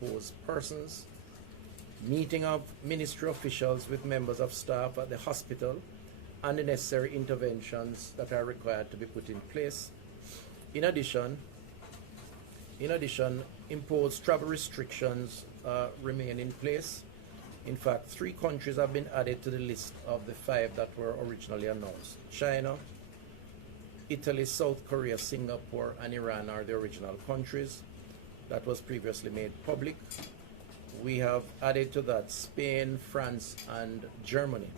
exposed persons, meeting of ministry officials with members of staff at the hospital, and the necessary interventions that are required to be put in place. In addition, imposed travel restrictions remain in place. In fact, 3 countries have been added to the list of the 5 that were originally announced. China, Italy, South Korea, Singapore, and Iran are the original countries. That was previously made public. We have added to that Spain, France, and Germany.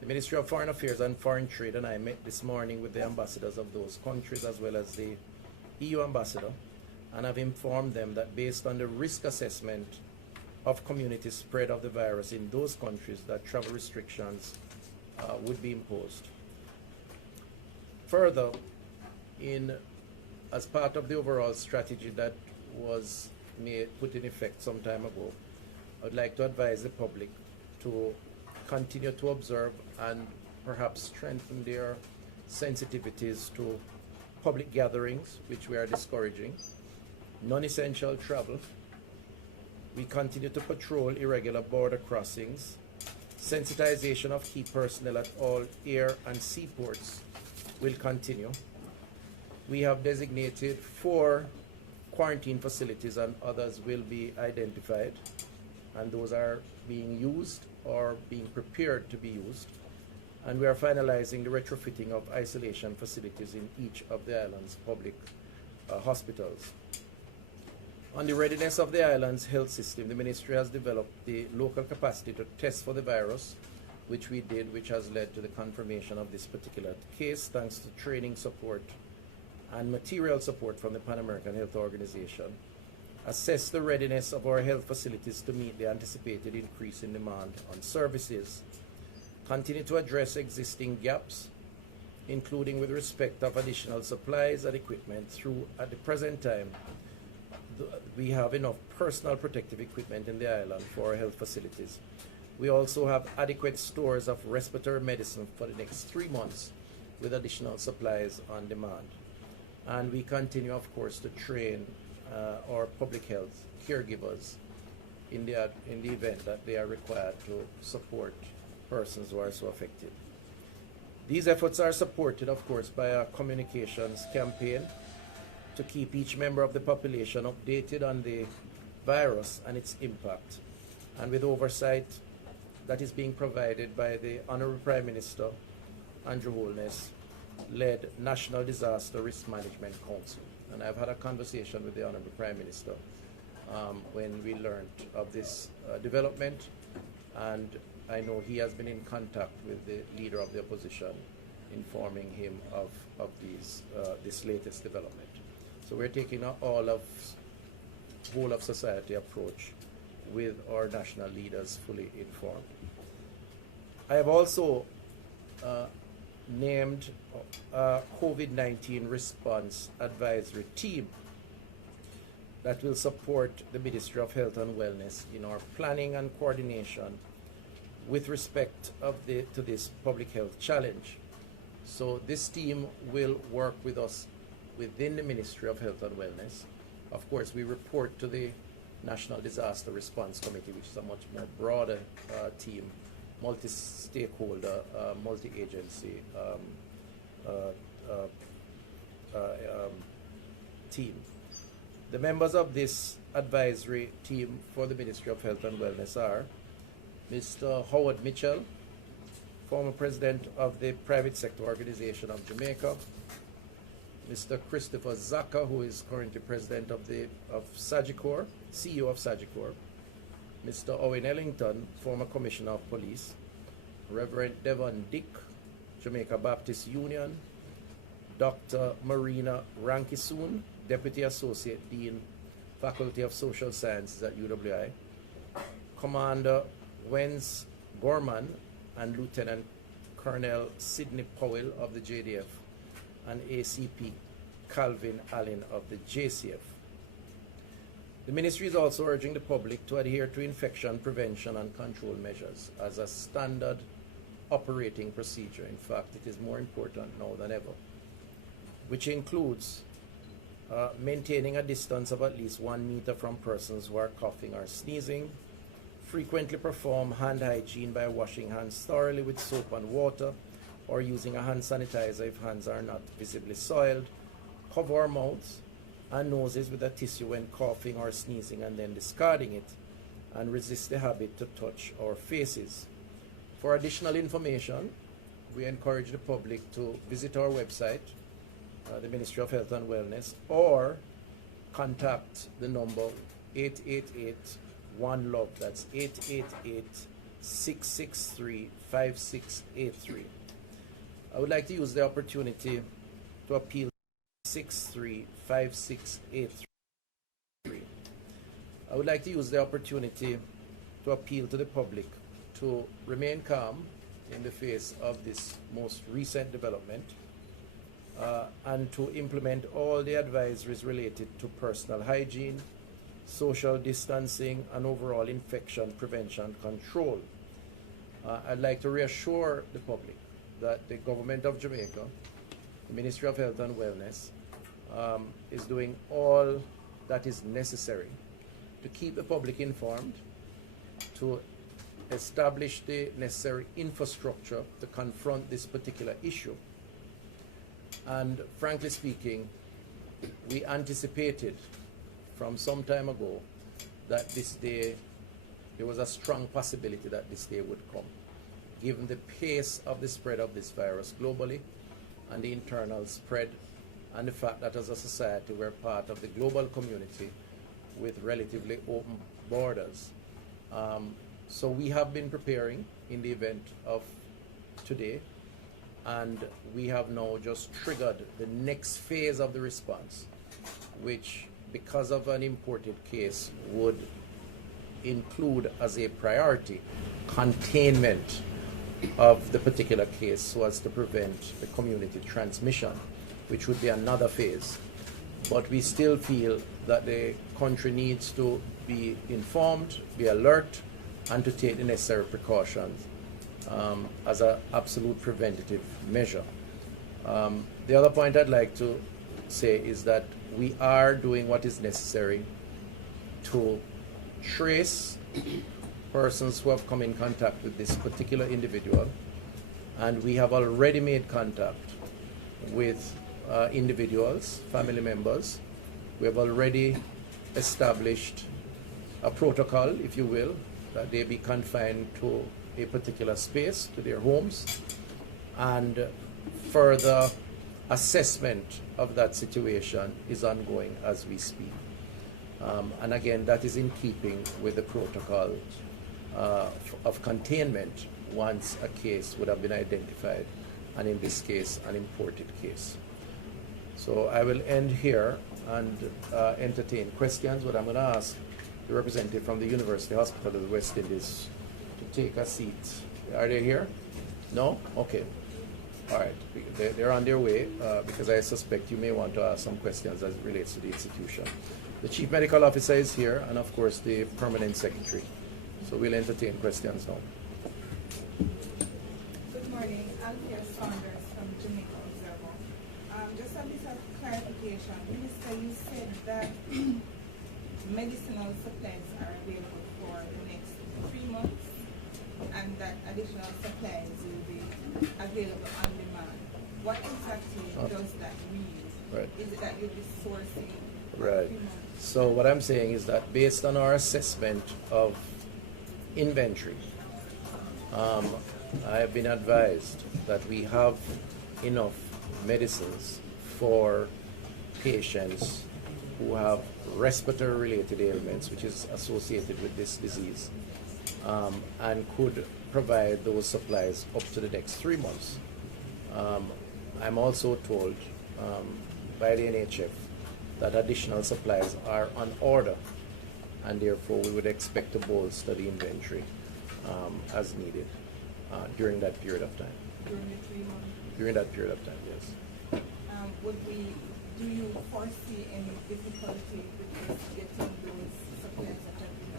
The Ministry of Foreign Affairs and Foreign Trade and I met this morning with the ambassadors of those countries as well as the EU ambassador, and have informed them that based on the risk assessment of community spread of the virus in those countries, that travel restrictions would be imposed. Further, as part of the overall strategy that was put in effect some time ago, I would like to advise the public to continue to observe and perhaps strengthen their sensitivities to public gatherings, which we are discouraging, non-essential travel. We continue to patrol irregular border crossings. Sensitization of key personnel at all air and seaports will continue. We have designated 4 quarantine facilities and others will be identified, and those are being used or being prepared to be used. And we are finalizing the retrofitting of isolation facilities in each of the island's public hospitals. On the readiness of the island's health system, the ministry has developed the local capacity to test for the virus, which we did, which has led to the confirmation of this particular case, thanks to training support and material support from the Pan American Health Organization. Assess the readiness of our health facilities to meet the anticipated increase in demand on services. Continue to address existing gaps, including with respect of additional supplies and equipment through, at the present time, we have enough personal protective equipment in the island for our health facilities. We also have adequate stores of respiratory medicine for the next 3 months with additional supplies on demand. And we continue, of course, to train our public health caregivers in the event that they are required to support persons who are so affected. These efforts are supported, of course, by a communications campaign to keep each member of the population updated on the virus and its impact, and with oversight that is being provided by the Honorable Prime Minister Andrew Holness led National Disaster Risk Management Council. And I've had a conversation with the Honorable Prime Minister when we learned of this development, and I know he has been in contact with the leader of the opposition, informing him of this latest development. So we're taking a whole of society approach with our national leaders fully informed. I have also named a COVID-19 response advisory team that will support the Ministry of Health and Wellness in our planning and coordination with respect to this public health challenge. So this team will work with us within the Ministry of Health and Wellness. Of course, we report to the National Disaster Response Committee, which is a much more broader team, multi-stakeholder, multi-agency team. The members of this advisory team for the Ministry of Health and Wellness are Mr. Howard Mitchell, former president of the Private Sector Organization of Jamaica, Mr. Christopher Zaka, who is currently president of Sagicor, CEO of Sagicor, Mr. Owen Ellington, former Commissioner of Police, Reverend Devon Dick, Jamaica Baptist Union, Dr. Marina Rankisoon, Deputy Associate Dean, Faculty of Social Sciences at UWI, Commander Wens Gorman, and Lieutenant Colonel Sidney Powell of the JDF, and ACP Calvin Allen of the JCF. The Ministry is also urging the public to adhere to infection prevention and control measures as a standard operating procedure. In fact, it is more important now than ever, which includes maintaining a distance of at least 1 meter from persons who are coughing or sneezing, frequently perform hand hygiene by washing hands thoroughly with soap and water or using a hand sanitizer if hands are not visibly soiled, cover our mouths and noses with a tissue when coughing or sneezing and then discarding it, and resist the habit to touch our faces. For additional information, we encourage the public to visit our website, the Ministry of Health and Wellness, or contact the number 888-1-LOVE. That's 888-663-5683. I would like to use the opportunity to appeal 663-5683. I would like to use the opportunity to appeal to the public to remain calm in the face of this most recent development, and to implement all the advisories related to personal hygiene, social distancing, and overall infection prevention control. I'd like to reassure the public that the government of Jamaica, the Ministry of Health and Wellness, is doing all that is necessary to keep the public informed, to establish the necessary infrastructure to confront this particular issue. And frankly speaking, we anticipated from some time ago that this day, there was a strong possibility that this day would come, given the pace of the spread of this virus globally and the internal spread, and the fact that as a society we're part of the global community with relatively open borders. So we have been preparing in the event of today, and we have now just triggered the next phase of the response, which, because of an imported case, would include as a priority containment of the particular case so as to prevent the community transmission, which would be another phase. But we still feel that the country needs to be informed, be alert, and to take the necessary precautions as an absolute preventative measure. The other point I'd like to say is that we are doing what is necessary to trace persons who have come in contact with this particular individual, and we have already made contact with individuals, family members. We have already established a protocol, if you will, that they be confined to a particular space, to their homes, and further assessment of that situation is ongoing as we speak. And again, that is in keeping with the protocol of containment once a case would have been identified, and in this case, an imported case. So I will end here and entertain questions, but I'm going to ask the representative from the University Hospital of the West Indies to take a seat. Are they here? No? Okay. All right. They're on their way because I suspect you may want to ask some questions as it relates to the institution. The Chief Medical Officer is here, and of course the Permanent Secretary. So we'll entertain questions now. Good morning. Althea Saunders from Jamaica Observer. Just a bit of clarification. Minister, you said that medicinal supplies are available for the next 3 months, and that additional supplies will be available on demand. What exactly does that mean? Right. Is it that you'll be sourcing? Right. So what I'm saying is that based on our assessment of inventory, I have been advised that we have enough medicines for patients who have respiratory-related ailments, which is associated with this disease, and could provide those supplies up to the next 3 months. I'm also told by the NHF that additional supplies are on order, and therefore we would expect to bolster the inventory as needed during that period of time. During the 3 months? During that period of time, yes. Do you foresee any difficulty with getting those supplies that have been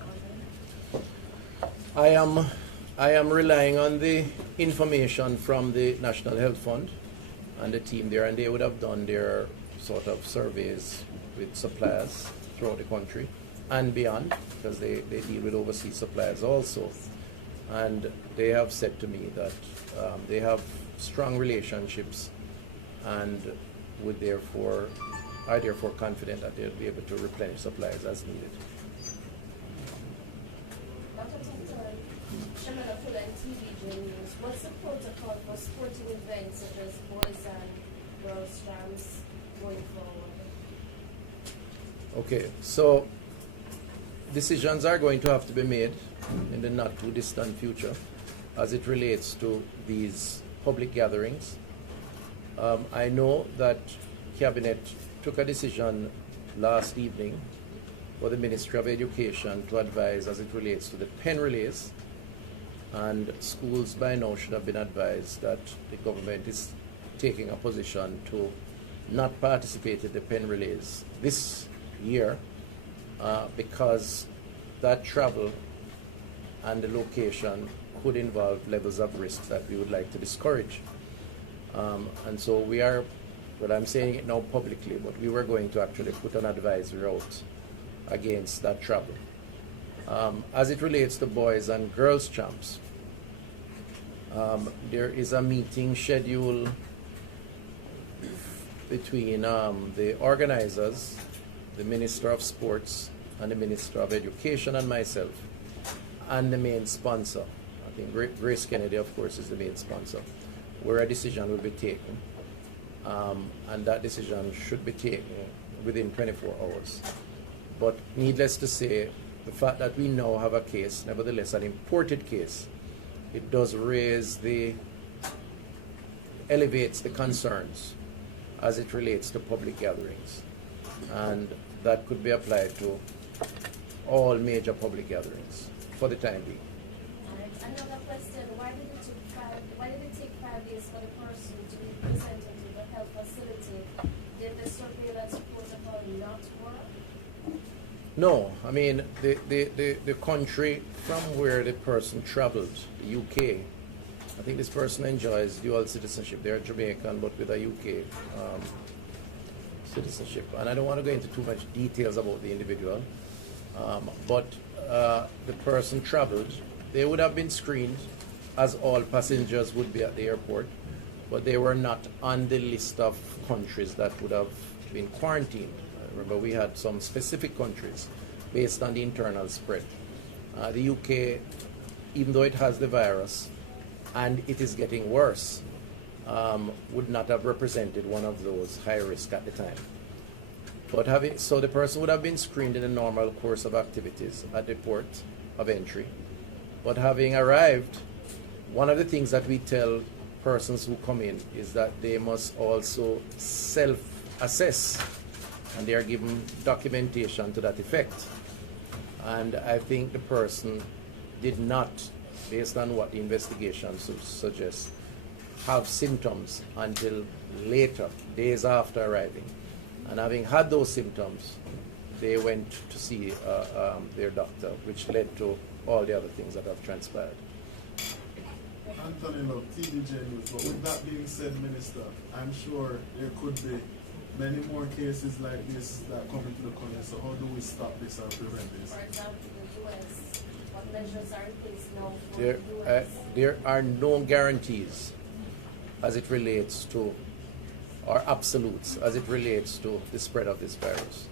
ordered? I am relying on the information from the National Health Fund and the team there, and they would have done their sort of surveys with suppliers throughout the country and beyond, because they deal with overseas suppliers also. And they have said to me that they have strong relationships and are therefore confident that they'll be able to replenish supplies as needed. What's the protocol for sporting events such as boys and girls camps going forward? Okay, so decisions are going to have to be made in the not too distant future as it relates to these public gatherings. I know that Cabinet took a decision last evening for the Ministry of Education to advise as it relates to the pen relays, and schools by now should have been advised that the government is taking a position to not participate in the pen relays this year because that travel and the location could involve levels of risk that we would like to discourage. And so we are, well, I'm saying it now publicly, but we were going to actually put an advisory out against that travel. As it relates to boys and girls champs, there is a meeting scheduled between the organizers, the Minister of Sports, and the Minister of Education, and myself, and the main sponsor. I think Grace Kennedy, of course, is the main sponsor, where a decision will be taken. And that decision should be taken within 24 hours. But needless to say, the fact that we now have a case, nevertheless an imported case, it does elevates the concerns as it relates to public gatherings. And that could be applied to all major public gatherings for the time being. Another question, why did it take 5 days for the person to be presented to the health facility? Did the surveillance protocol not work? No, I mean, the country from where the person traveled, the UK, I think this person enjoys dual citizenship. They're Jamaican, but with a UK citizenship. And I don't want to go into too much details about the individual, but the person traveled. They would have been screened, as all passengers would be at the airport, but they were not on the list of countries that would have been quarantined. Remember, we had some specific countries based on the internal spread. The UK, even though it has the virus, and it is getting worse, would not have represented one of those high risk at the time. But so the person would have been screened in the normal course of activities at the port of entry. But having arrived, one of the things that we tell persons who come in is that they must also self-assess, and they are given documentation to that effect. And I think the person did not, based on what the investigation suggests, have symptoms until later, days after arriving. And having had those symptoms, they went to see their doctor, which led to all the other things that have transpired. Anthony, look, TBJ News, but with that being said, Minister, I'm sure there could be many more cases like this that come into the country. So how do we stop this or prevent this? For example, the U.S., what measures are in place now for the U.S.? There are no guarantees as it relates to, or absolutes as it relates to the spread of this virus.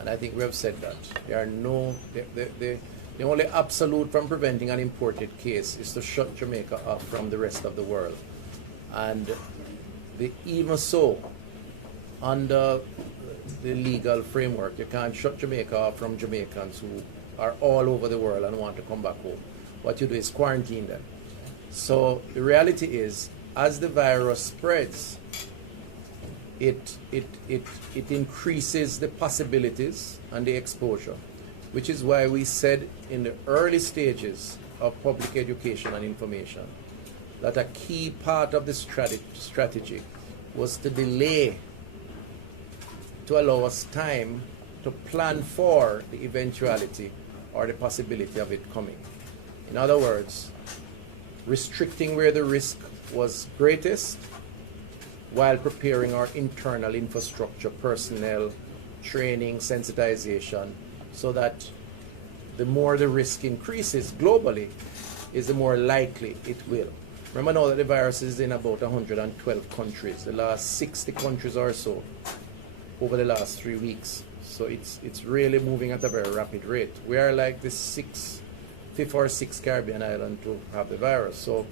And I think we have said that. There are no, the only absolute from preventing an imported case is to shut Jamaica off from the rest of the world. And even so, under the legal framework, you can't shut Jamaica off from Jamaicans who are all over the world and want to come back home. What you do is quarantine them. So the reality is, as the virus spreads, it increases the possibilities and the exposure, which is why we said in the early stages of public education and information that a key part of the strategy was to delay, to allow us time to plan for the eventuality or the possibility of it coming. In other words, restricting where the risk was greatest while preparing our internal infrastructure, personnel, training, sensitization, so that the more the risk increases globally, is the more likely it will. Remember now that the virus is in about 112 countries, the last 60 countries or so over the last 3 weeks. So it's really moving at a very rapid rate. We are like the fifth or sixth Caribbean island to have the virus. So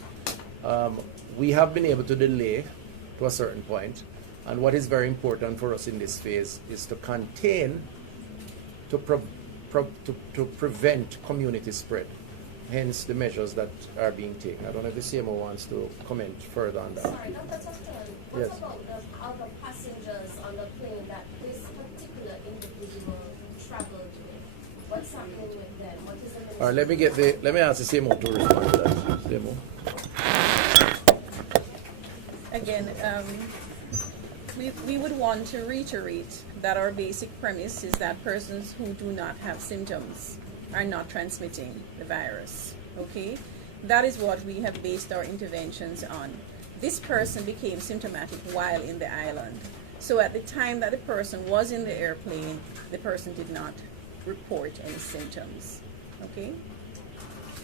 we have been able to delay to a certain point. And what is very important for us in this phase is to contain, to prevent community spread. Hence the measures that are being taken. I don't know if the CMO wants to comment further on that. Sorry, Dr. Tuchton, what Yes. about the other passengers on the plane that this particular individual traveled with? What's happening with them? What is the All right, let me ask the CMO to respond to that. CMO. Again, we would want to reiterate that our basic premise is that persons who do not have symptoms are not transmitting the virus, okay? That is what we have based our interventions on. This person became symptomatic while in the island. So at the time that the person was in the airplane, the person did not report any symptoms, okay?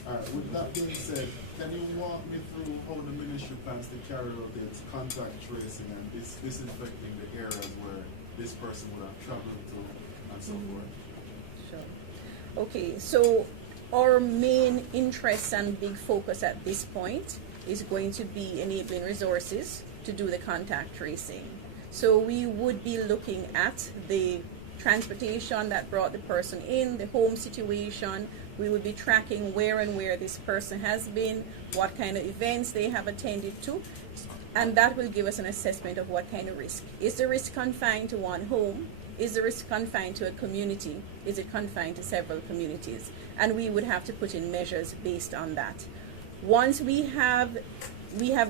All right, with that being said, can you walk me through how the ministry plans to carry out its contact tracing and disinfecting the areas where this person would have traveled to and so forth? Sure. Okay, so our main interest and big focus at this point is going to be enabling resources to do the contact tracing. So we would be looking at the transportation that brought the person in, the home situation. We would be tracking where and where this person has been, what kind of events they have attended to, and that will give us an assessment of what kind of risk. Is the risk confined to one home? Is the risk confined to a community? Is it confined to several communities? And we would have to put in measures based on that. Once we have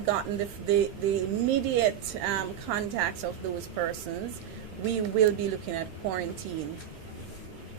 gotten the immediate contacts of those persons, we will be looking at quarantine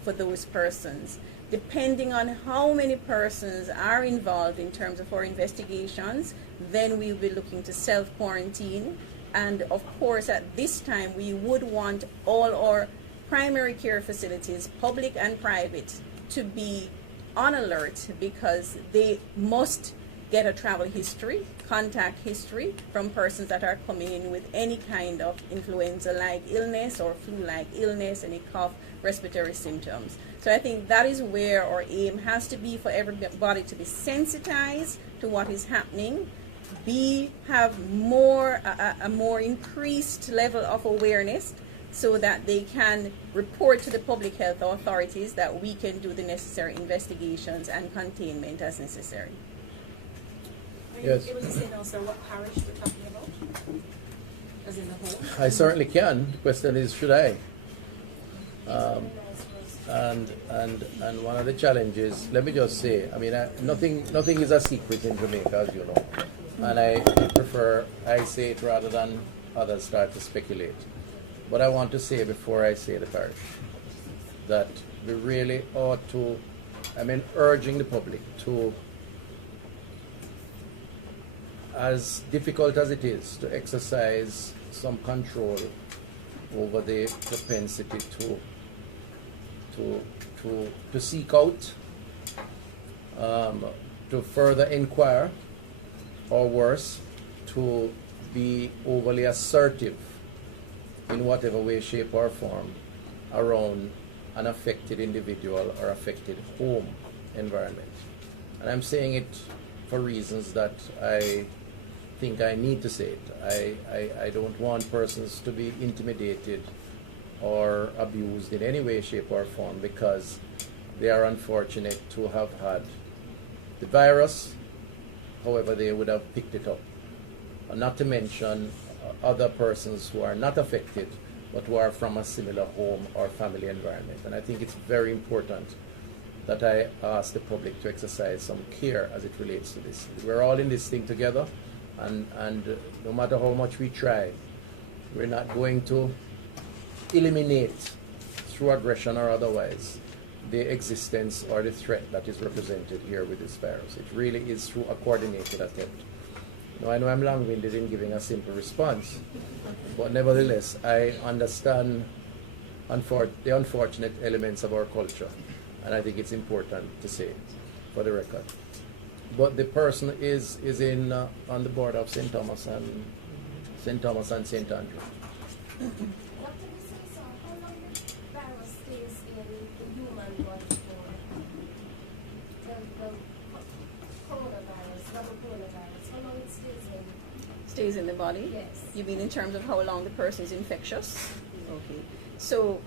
for those persons. Depending on how many persons are involved in terms of our investigations, then we will be looking to self-quarantine. And of course, at this time, we would want all our primary care facilities, public and private, to be on alert because they must get a travel history, contact history from persons that are coming in with any kind of influenza-like illness or flu-like illness, any cough, respiratory symptoms. So I think that is where our aim has to be, for everybody to be sensitized to what is happening, have a more increased level of awareness so that they can report to the public health authorities that we can do the necessary investigations and containment as necessary. Are you Yes. able to say now, sir, what parish we're talking about? As in the whole? I certainly can. The question is, should I? And one of the challenges, let me just say, I mean, nothing is a secret in Jamaica, as you know. And I prefer I say it rather than others start to speculate. But I want to say before I say the parish that we really ought to, urging the public to, as difficult as it is, to exercise some control over the propensity to seek out, to further inquire, or worse, to be overly assertive in whatever way, shape, or form around an affected individual or affected home environment. And I'm saying it for reasons that I think I need to say it. I don't want persons to be intimidated or abused in any way, shape, or form because they are unfortunate to have had the virus, however they would have picked it up. Not to mention other persons who are not affected but who are from a similar home or family environment. And I think it's very important that I ask the public to exercise some care as it relates to this. We're all in this thing together, and no matter how much we try, we're not going to eliminate through aggression or otherwise the existence or the threat that is represented here with this virus. It really is through a coordinated attempt. Now, I know I'm long-winded in giving a simple response, but nevertheless, I understand the unfortunate elements of our culture, and I think it's important to say for the record. But the person is in on the board of St. Thomas and St. Andrew. Dr. Dissemination, how long the virus stays in the human body for? The coronavirus, double coronavirus, how long it stays in? Stays in the body? Yes. You mean in terms of how long the person is infectious? Okay. So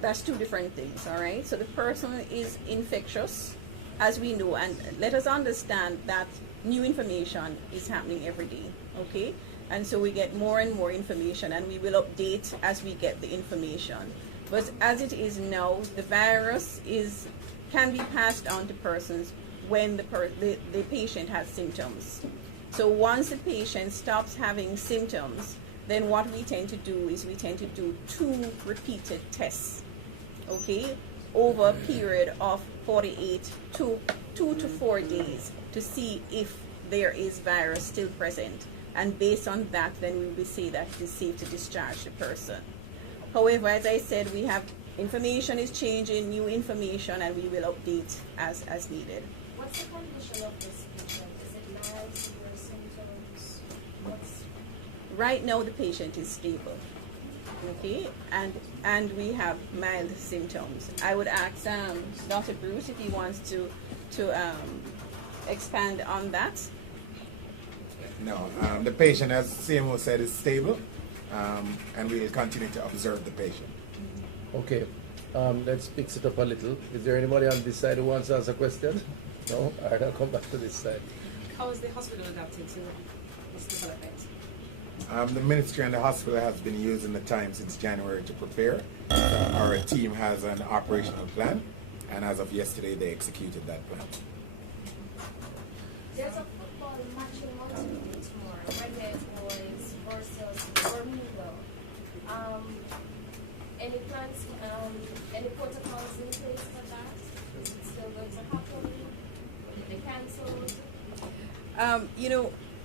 that's two different things, all right? So the person is infectious, as we know, and let us understand that new information is happening every day, okay? And so we get more and more information, and we will update as we get the information. But as it is now, the virus can be passed on to persons when the patient has symptoms. So once the patient stops having symptoms, then what we tend to do is we tend to do 2 repeated tests, okay, over a period of 48 to 2 to 4 days to see if there is virus still present. And based on that, then we will say that it is safe to discharge the person. However, as I said, we have information is changing, new information, and we will update as needed. What's the condition of this patient? Is it mild, severe symptoms? Right now, the patient is stable, okay, and we have mild symptoms. I would ask Dr. Bruce if he wants to expand on that. No, the patient, as CMO said, is stable, and we will continue to observe the patient. Okay, let's fix it up a little. Is there anybody on this side who wants to ask a question? No? All right, I'll come back to this side. How is the hospital adapted to this development? The ministry and the hospital has been using the time since January to prepare. Our team has an operational plan, and as of yesterday, they executed that plan. There's a football match in Montreal tomorrow, Redhead Boys versus Bermuda. Any plans, any protocols in place for that? Is it still going to happen? Did they cancel?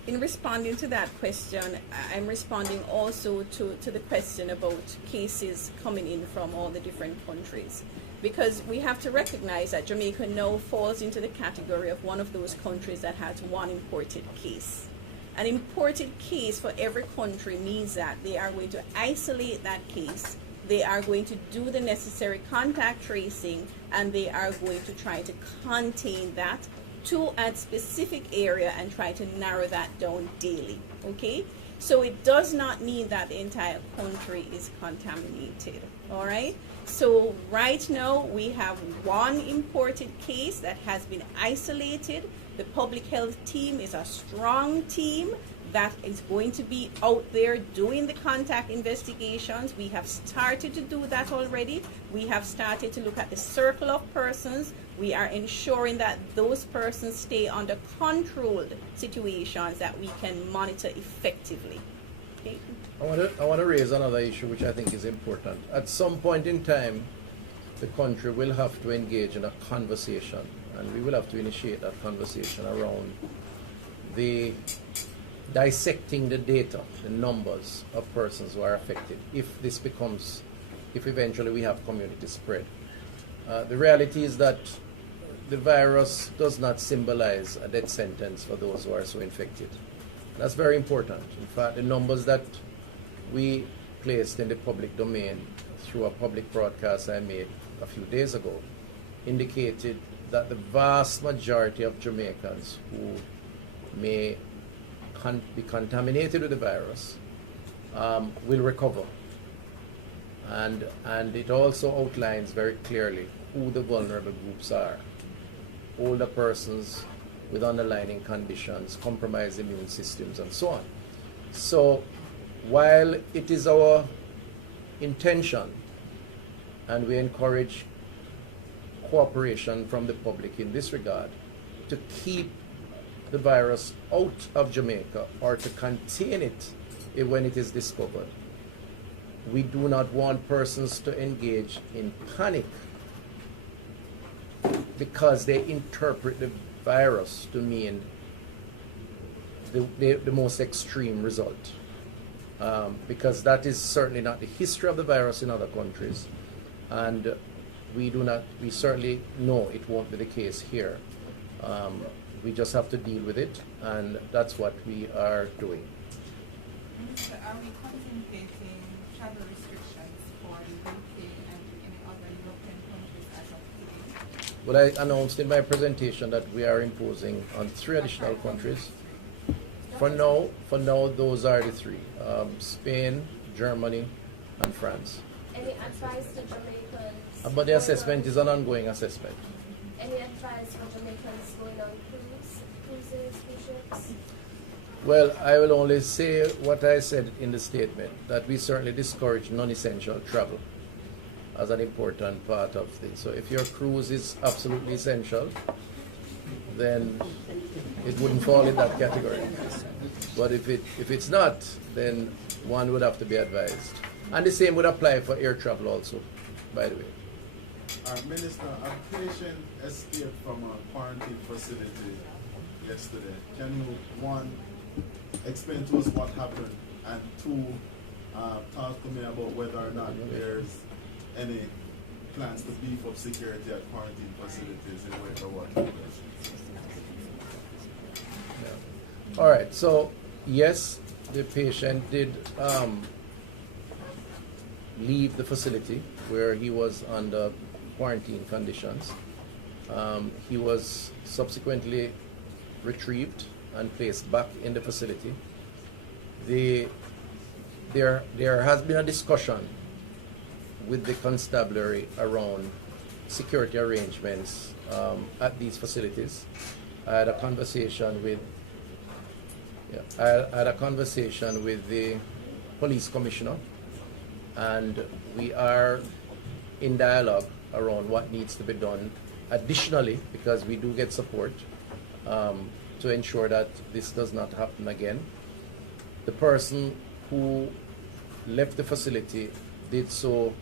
In responding to that question, I'm responding also to the question about cases coming in from all the different countries. Because we have to recognize that Jamaica now falls into the category of one of those countries that has one imported case. An imported case for every country means that they are going to isolate that case, they are going to do the necessary contact tracing, and they are going to try to contain that to a specific area and try to narrow that down daily, okay? So it does not mean that the entire country is contaminated, all right? So right now we have one imported case that has been isolated. The public health team is a strong team that is going to be out there doing the contact investigations. We have started to do that already. We have started to look at the circle of persons. We are ensuring that those persons stay under controlled situations that we can monitor effectively. Okay. I want to raise another issue which I think is important. At some point in time, the country will have to engage in a conversation, and we will have to initiate that conversation around the dissecting the data, the numbers of persons who are affected, if eventually we have community spread. The reality is that the virus does not symbolize a death sentence for those who are so infected. That's very important. In fact, the numbers that we placed in the public domain through a public broadcast I made a few days ago indicated that the vast majority of Jamaicans who may be contaminated with the virus will recover. And it also outlines very clearly who the vulnerable groups are. Older persons with underlying conditions, compromised immune systems, and so on. So while it is our intention, and we encourage cooperation from the public in this regard, to keep the virus out of Jamaica or to contain it when it is discovered, we do not want persons to engage in panic because they interpret the virus to mean the most extreme result. Because that is certainly not the history of the virus in other countries, And we certainly know it won't be the case here. We just have to deal with it, and that's what we are doing. Minister, are we contemplating travel restrictions for the UK and any other European countries as of today? Well, I announced in my presentation that we are imposing on 3 additional countries. For now, those are the 3: Spain, Germany, and France. Any advice to Jamaicans? But the assessment is an ongoing assessment. Any advice for Jamaicans going on cruises, cruise ships? Well, I will only say what I said in the statement, that we certainly discourage non-essential travel as an important part of this. So if your cruise is absolutely essential, then it wouldn't fall in that category. But if it's not, then one would have to be advised. And the same would apply for air travel also, by the way. Minister, a patient escaped from a quarantine facility yesterday. Can you, 1, explain to us what happened, and 2, talk to me about whether or not there's any plans to beef up security at quarantine facilities in wake of what happened? Yeah. All right, so yes, the patient did leave the facility where he was under quarantine conditions. He was subsequently retrieved and placed back in the facility. There has been a discussion with the constabulary around security arrangements at these facilities. I had a conversation with the police commissioner, and we are in dialogue around what needs to be done additionally, because we do get support to ensure that this does not happen again. The person who left the facility did so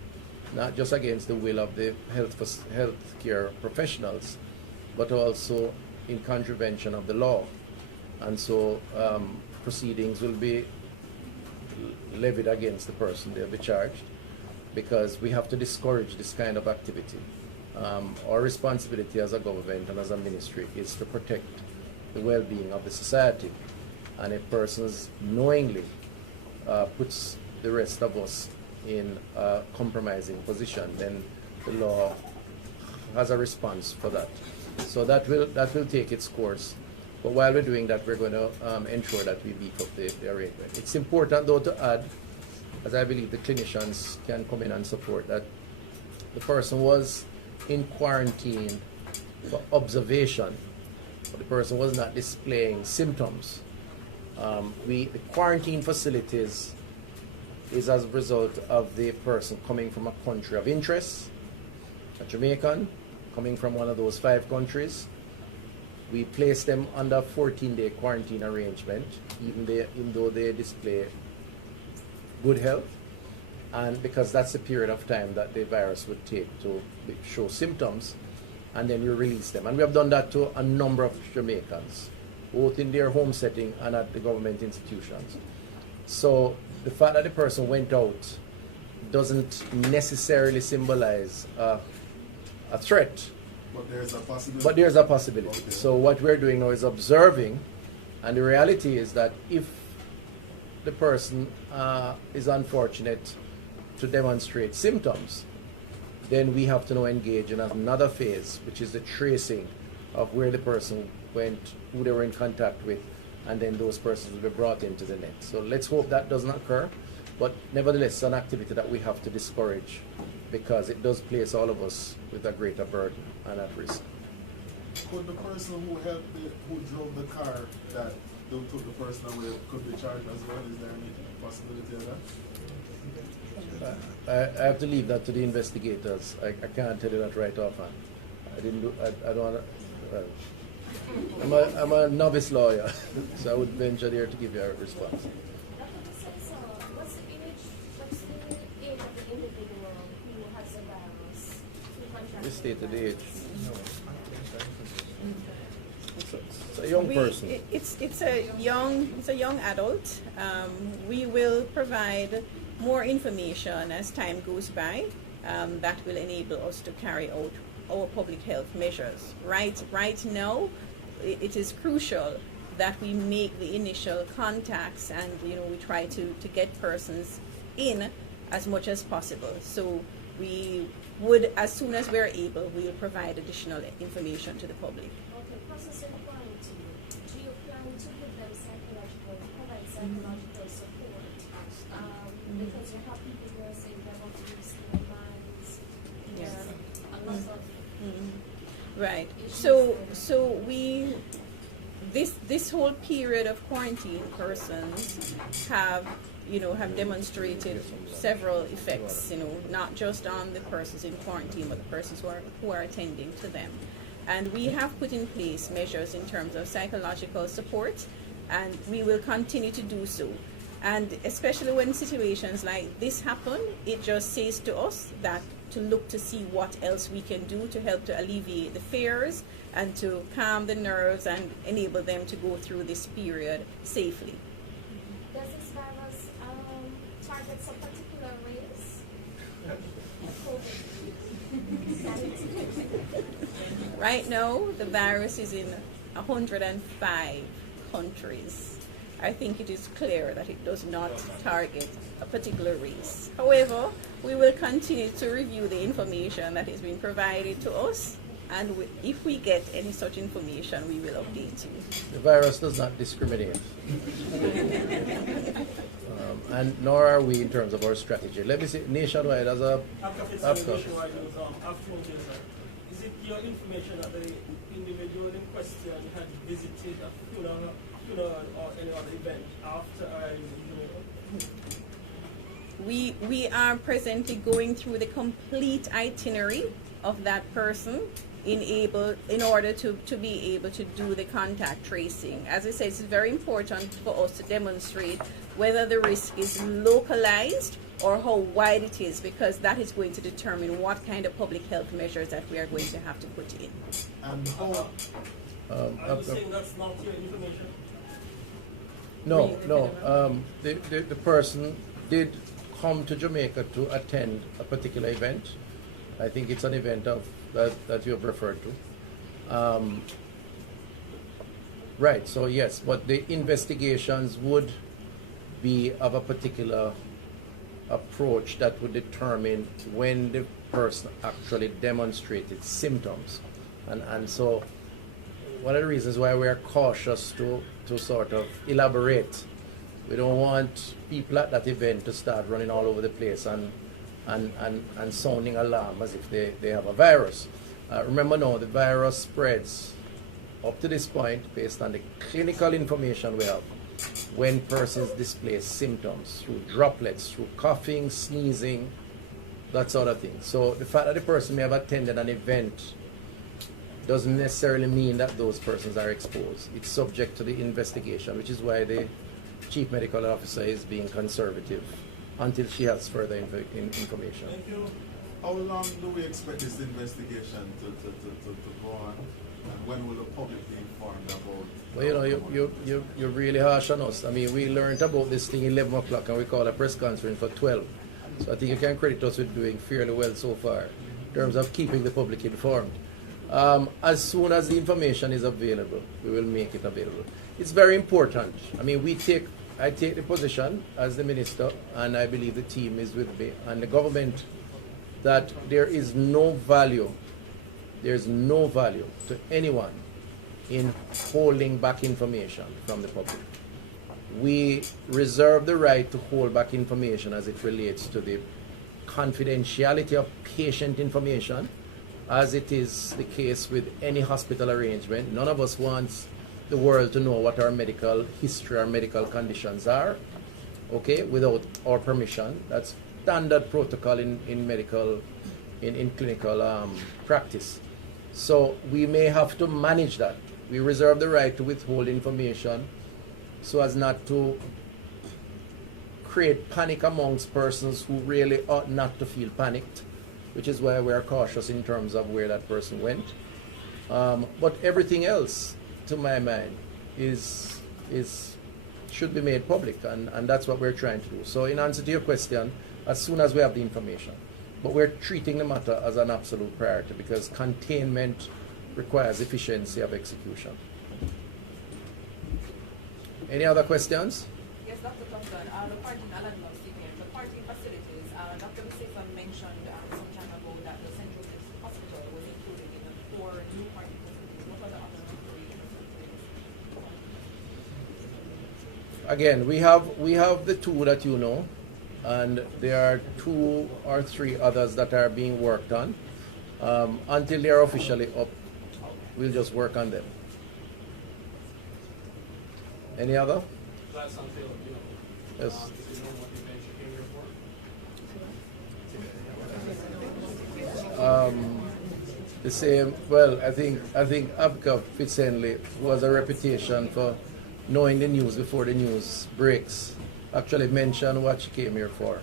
not just against the will of the healthcare professionals, but also in contravention of the law. And so proceedings will be levied against the person. They'll be charged, because we have to discourage this kind of activity. Our responsibility as a government and as a ministry is to protect the well-being of the society. And if persons knowingly puts the rest of us in a compromising position, then the law has a response for that. So that will take its course. But while we're doing that, we're going to ensure that we beef up the arrangement. It's important, though, to add, as I believe the clinicians can come in and support, that the person was in quarantine for observation, but the person was not displaying symptoms. The quarantine facilities is as a result of the person coming from a country of interest, a Jamaican, coming from one of those 5 countries. We place them under a 14-day quarantine arrangement, even though they display good health, and because that's the period of time that the virus would take to show symptoms, and then we release them. And we have done that to a number of Jamaicans, both in their home setting and at the government institutions. So the fact that the person went out doesn't necessarily symbolize a threat. But there's a possibility. But there's a possibility. Okay. So what we're doing now is observing, and the reality is that if the person is unfortunate to demonstrate symptoms, then we have to now engage in another phase, which is the tracing of where the person went, who they were in contact with, and then those persons will be brought into the net. So let's hope that doesn't occur, but nevertheless, it's an activity that we have to discourage, because it does place all of us with a greater burden and at risk. Could the person who drove the car that took the person away, could be charged as well? Is there any possibility of that? I have to leave that to the investigators. I can't tell you that right offhand. I don't. I'm a novice lawyer, so I would venture there to give you a response. What's the age of the individual who has the virus? The state of the age. It's a young person. It's a young adult. We will provide more information as time goes by. that will enable us to carry out our public health measures. Right now, it is crucial that we make the initial contacts, and we try to get persons in as much as possible. So we would, as soon as we're able, we'll provide additional information to the public. Okay, process of quarantine. Do you plan to give them provide psychological support? Because you have people who are saying they're going to lose their minds. Yes. There are a lot of Right. issues So we this whole period of quarantine, persons have demonstrated several effects, not just on the persons in quarantine, but the persons who are attending to them. And we have put in place measures in terms of psychological support, and we will continue to do so. And especially when situations like this happen, it just says to us that to look to see what else we can do to help to alleviate the fears and to calm the nerves and enable them to go through this period safely. Does this virus target some particular race? Right now, the virus is in 105 countries. I think it is clear that it does not target a particular race. However, we will continue to review the information that is being provided to us, and if we get any such information, we will update you. The virus does not discriminate. And nor are we in terms of our strategy. Let me say, nationwide as a nationwide is it your information that the individual in question had visited a funeral or any other event after We are presently going through the complete itinerary of that person in order to be able to do the contact tracing. As I said, it's very important for us to demonstrate whether the risk is localized or how wide it is, because that is going to determine what kind of public health measures that we are going to have to put in. And how, are you saying that's not your information? No. The person did come to Jamaica to attend a particular event. I think it's an event that you have referred to. Right, so yes, but the investigations would be of a particular approach that would determine when the person actually demonstrated symptoms. And so one of the reasons why we are cautious to sort of elaborate. We don't want people at that event to start running all over the place and sounding alarm as if they have a virus. Remember now, the virus spreads up to this point based on the clinical information we have when persons display symptoms through droplets, through coughing, sneezing, that sort of thing. So the fact that the person may have attended an event doesn't necessarily mean that those persons are exposed. It's subject to the investigation, which is why the Chief Medical Officer is being conservative until she has further information. Thank you. how long do we expect this investigation to go on? And when will the public be informed about? Well, you're really harsh on us. I mean, we learned about this thing 11 o'clock and we called a press conference for 12. So I think you can credit us with doing fairly well so far in terms of keeping the public informed. As soon as the information is available, we will make it available. It's very important. I mean, I take the position as the minister, and I believe the team is with me, and the government, that there is no value to anyone in holding back information from the public. We reserve the right to hold back information as it relates to the confidentiality of patient information, as it is the case with any hospital arrangement. None of us wants the world to know what our medical history, our medical conditions are, okay, without our permission. That's standard protocol in clinical practice. So we may have to manage that. We reserve the right to withhold information so as not to create panic amongst persons who really ought not to feel panicked, which is why we are cautious in terms of where that person went. But everything else, to my mind, should be made public, and that's what we're trying to do. So in answer to your question, as soon as we have the information. But we're treating the matter as an absolute priority because containment requires efficiency of execution. Any other questions? Yes, Dr. Thompson, the parking, I'll not speaking, the parking facilities, Dr. Bissesa mentioned some time ago that the Central Hospital was included in the 4 new parking facilities. What are the other 3 facilities? Again, we have the 2 that you know, and there are 2 or 3 others that are being worked on. Until they are officially up, we'll just work on them. Any other? That's until, you know, Yes. if you know what event you came here for. The same. Well, I think Abka Fitzhenley, who has a reputation for knowing the news before the news breaks, actually mentioned what she came here for.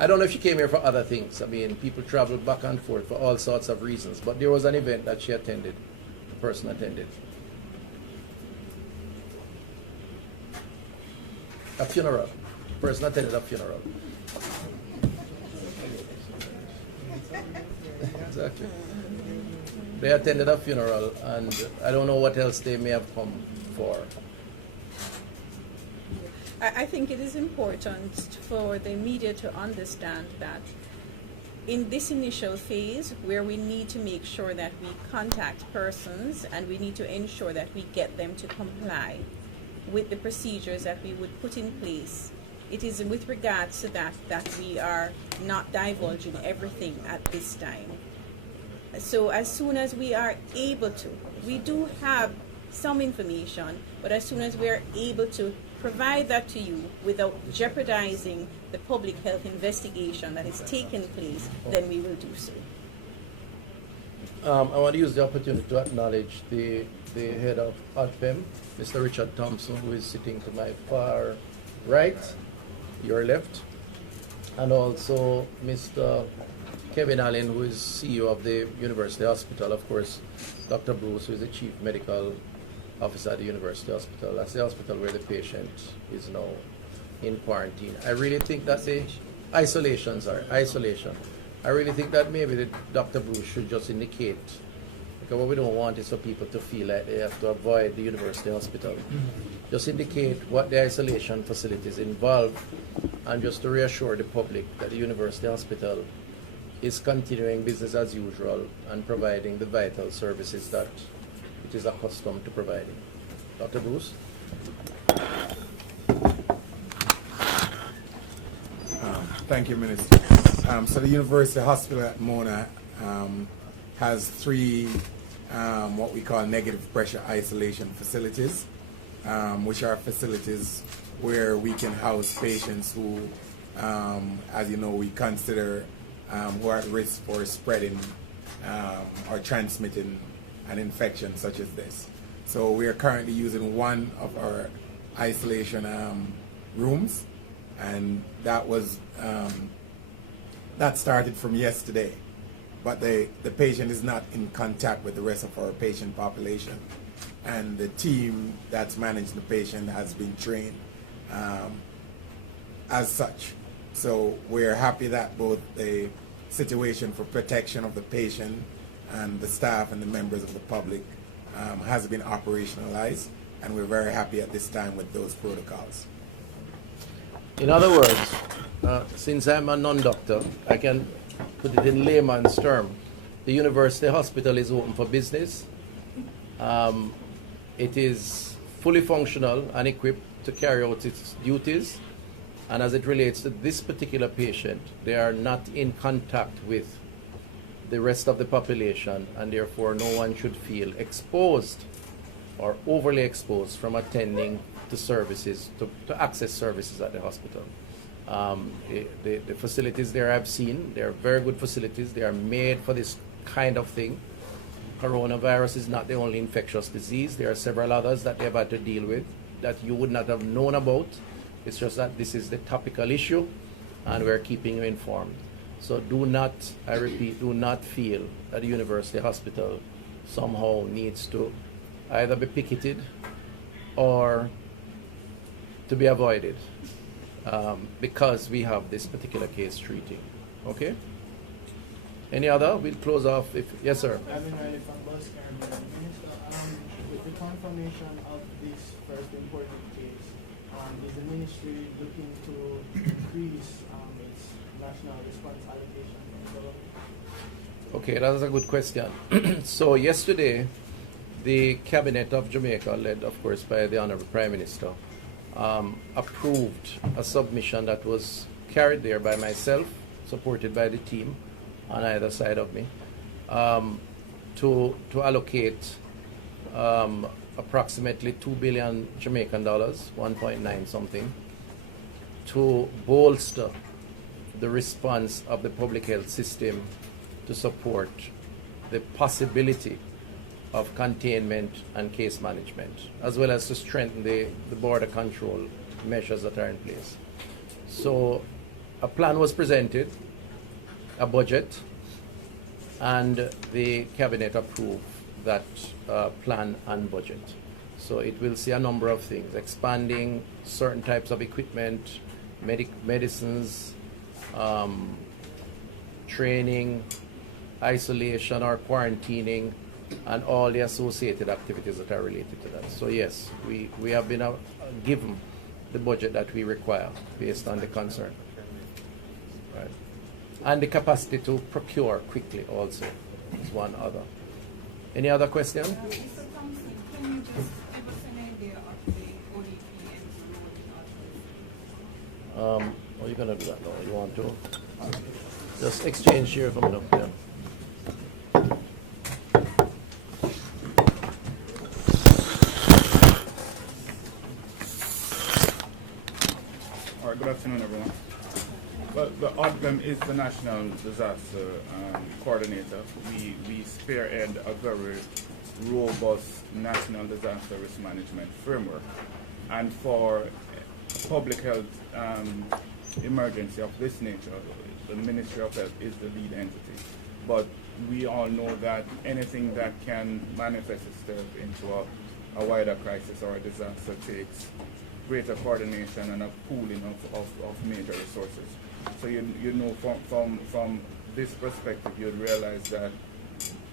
I don't know if she came here for other things. I mean, people travel back and forth for all sorts of reasons. But there was an event that she attended. The person attended. A funeral. The person attended a funeral. Exactly. They attended a funeral, and I don't know what else they may have come for. I think it is important for the media to understand that in this initial phase where we need to make sure that we contact persons and we need to ensure that we get them to comply with the procedures that we would put in place, it is with regards to that we are not divulging everything at this time. So as soon as we are able to, we do have some information, but as soon as we are able to provide that to you without jeopardizing the public health investigation that is taking place, then we will do so. I want to use the opportunity to acknowledge the head of ADPEM, Mr. Richard Thompson, who is sitting to my far right, your left, and also Mr. Kevin Allen, who is CEO of the University Hospital, of course, Dr. Bruce, who is the Chief Medical Officer at the University Hospital. That's the hospital where the patient is now in quarantine. I really think that the isolation. I really think that maybe Dr. Bruce should just indicate, because what we don't want is for people to feel like they have to avoid the University Hospital. Just indicate what the isolation facilities involve, and just to reassure the public that the University Hospital is continuing business as usual and providing the vital services that it is accustomed to providing. Dr. Bruce? Thank you, Minister. So the University Hospital at Mona has 3 what we call negative pressure isolation facilities, which are facilities where we can house patients who, as you know, we consider who are at risk for spreading or transmitting an infection such as this. So we are currently using one of our isolation rooms, and that was that started from yesterday. But the patient is not in contact with the rest of our patient population, and the team that's managing the patient has been trained as such. So we're happy that both the situation for protection of the patient and the staff and the members of the public has been operationalized, and we're very happy at this time with those protocols. In other words, since I'm a non-doctor, I can put it in layman's term. The University Hospital is open for business. It is fully functional and equipped to carry out its duties. And as it relates to this particular patient, they are not in contact with the rest of the population, and therefore no one should feel exposed or overly exposed from attending to services, to access services at the hospital. The facilities there I've seen, they're very good facilities. They are made for this kind of thing. Coronavirus is not the only infectious disease. There are several others that they've had to deal with that you would not have known about. It's just that this is the topical issue, and we're keeping you informed. So do not, I repeat, do not feel that the University Hospital somehow needs to either be picketed or to be avoided. because we have this particular case treating. Okay? Any other? We'll close off if yes, sir. I've been ready from Bus Minister, with the confirmation of this first important case, is the ministry looking to increase its national response allocation from the government? Okay, that's a good question. So yesterday, the Cabinet of Jamaica, led of course by the Honorable Prime Minister, approved a submission that was carried there by myself, supported by the team on either side of me, to allocate approximately 2 billion Jamaican dollars, 1.9 something, to bolster the response of the public health system to support the possibility of containment and case management, as well as to strengthen the border control measures that are in place. So a plan was presented, a budget, and the cabinet approved that plan and budget. So it will see a number of things: expanding certain types of equipment, medicines, training, isolation or quarantining, and all the associated activities that are related to that. So yes, we have been given the budget that we require based on the concern. Right. And the capacity to procure quickly also is one other. Any other question? Mr. Thompson, can you just give us an idea of the ODP and role in Are you going to do that now? You want to? Just exchange here coming up there. All right, good afternoon, everyone. Well, the ODPEM is the National Disaster Coordinator. We spearhead a very robust national disaster risk management framework. And for public health emergency of this nature, the Ministry of Health is the lead entity. But we all know that anything that can manifest itself into a wider crisis or a disaster takes greater coordination and a pooling of major resources. So you know from this perspective, you'd realize that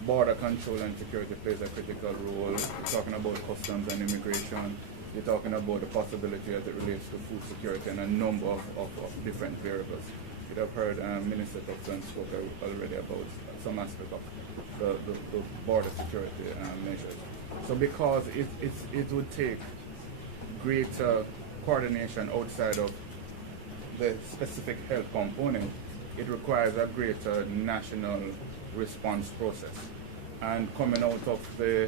border control and security plays a critical role. You're talking about customs and immigration. You're talking about the possibility as it relates to food security and a number of different variables. You'd have heard Minister Thompson spoke already about some aspect of the border security measures. So because it would take greater coordination outside of the specific health component, it requires a greater national response process. And coming out of the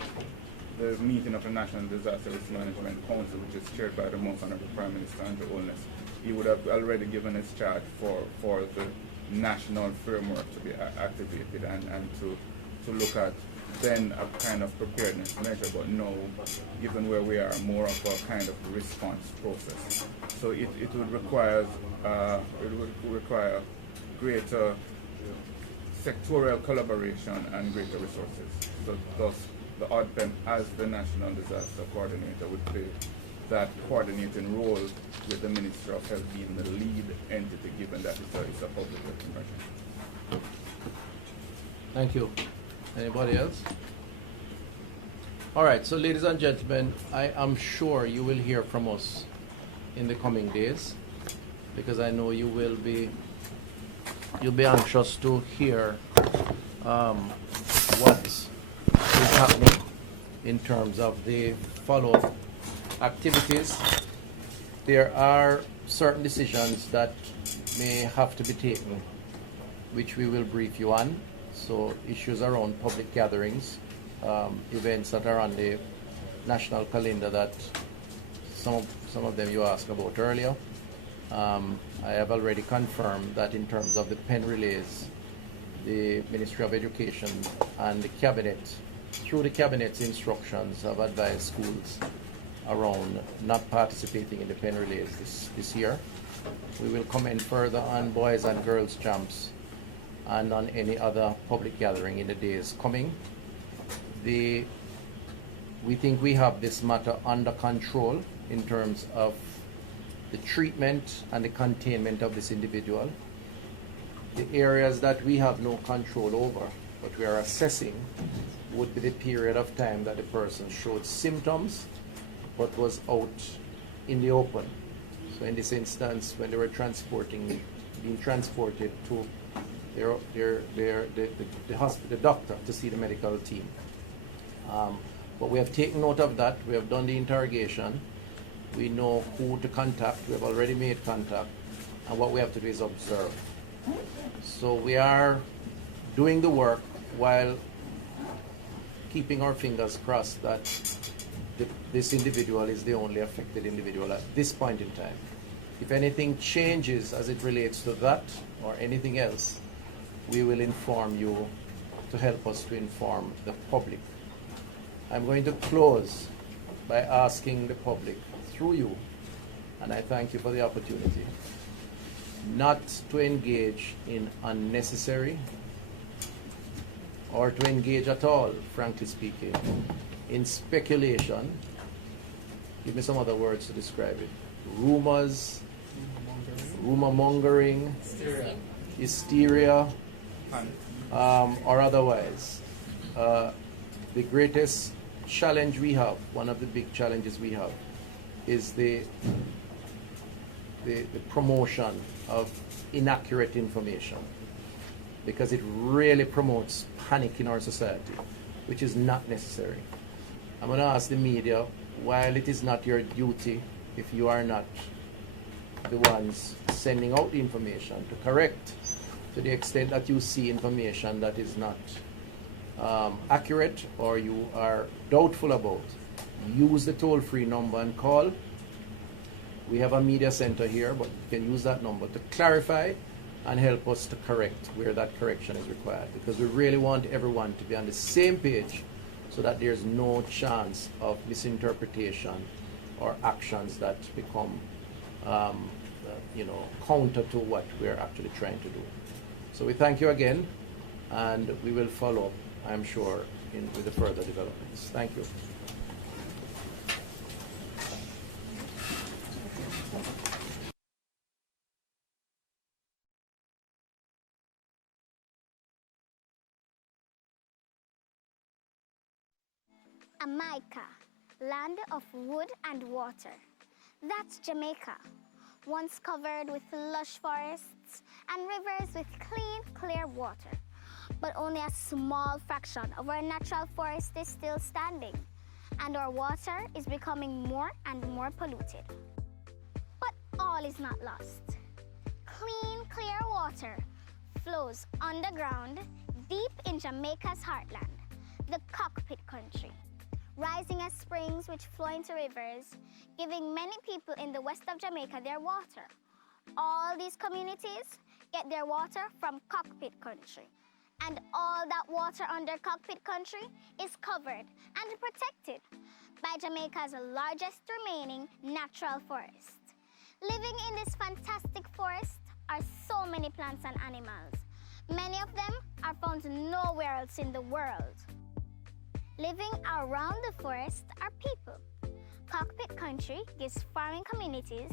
meeting of the National Disaster Risk Management Council, which is chaired by the Most Honorable Prime Minister Andrew Holness, he would have already given his charge for the national framework to be activated and to look at then a kind of preparedness measure, but no, given where we are, more of a kind of response process. So it would require greater sectoral collaboration and greater resources. So thus, the ODPEM as the National Disaster Coordinator would play that coordinating role with the Ministry of Health being the lead entity, given that it's a public health emergency. Thank you. Anybody else? All right, so ladies and gentlemen, I am sure you will hear from us in the coming days, because I know you'll be anxious to hear what is happening in terms of the follow-up activities. There are certain decisions that may have to be taken, which we will brief you on. So issues around public gatherings, events that are on the national calendar that some of them you asked about earlier. I have already confirmed that in terms of the pen relays, the Ministry of Education and the Cabinet, through the Cabinet's instructions, have advised schools around not participating in the pen relays this year. We will comment further on boys and girls champs and on any other public gathering in the days coming. We think we have this matter under control in terms of the treatment and the containment of this individual. The areas that we have no control over, but we are assessing, would be the period of time that the person showed symptoms but was out in the open. So in this instance, when they were being transported to the doctor to see the medical team. But we have taken note of that. We have done the interrogation. We know who to contact. We have already made contact. And what we have to do is observe. So we are doing the work while keeping our fingers crossed that this individual is the only affected individual at this point in time. If anything changes as it relates to that or anything else, we will inform you to help us to inform the public. I'm going to close by asking the public through you, and I thank you for the opportunity, not to engage in unnecessary or to engage at all, frankly speaking, in speculation. Give me some other words to describe it. Rumors, rumor mongering, hysteria, or otherwise. The greatest challenge we have, one of the big challenges we have, is the promotion of inaccurate information, because it really promotes panic in our society, which is not necessary. I'm going to ask the media, while it is not your duty, if you are not the ones sending out the information, to correct to the extent that you see information that is not accurate or you are doubtful about. Use the toll-free number and call. We have a media center here, but you can use that number to clarify and help us to correct where that correction is required, because we really want everyone to be on the same page so that there's no chance of misinterpretation or actions that become counter to what we're actually trying to do. So we thank you again, and we will follow up, I'm sure, with the further developments. Thank you. Jamaica, land of wood and water. That's Jamaica, once covered with lush forests and rivers with clean, clear water. But only a small fraction of our natural forest is still standing, and our water is becoming more and more polluted. But all is not lost. Clean, clear water flows underground deep in Jamaica's heartland, the cockpit country, rising as springs which flow into rivers, giving many people in the west of Jamaica their water. All these communities get their water from cockpit country. And all that water under cockpit country is covered and protected by Jamaica's largest remaining natural forest. Living in this fantastic forest are so many plants and animals. Many of them are found nowhere else in the world. Living around the forest are people. Cockpit country gives farming communities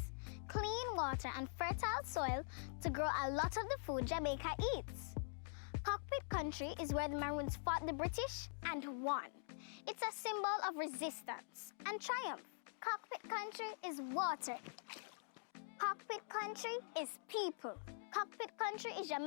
clean water and fertile soil to grow a lot of the food Jamaica eats. Cockpit country is where the Maroons fought the British and won. It's a symbol of resistance and triumph. Cockpit country is water. Cockpit country is people. Cockpit country is Jamaica.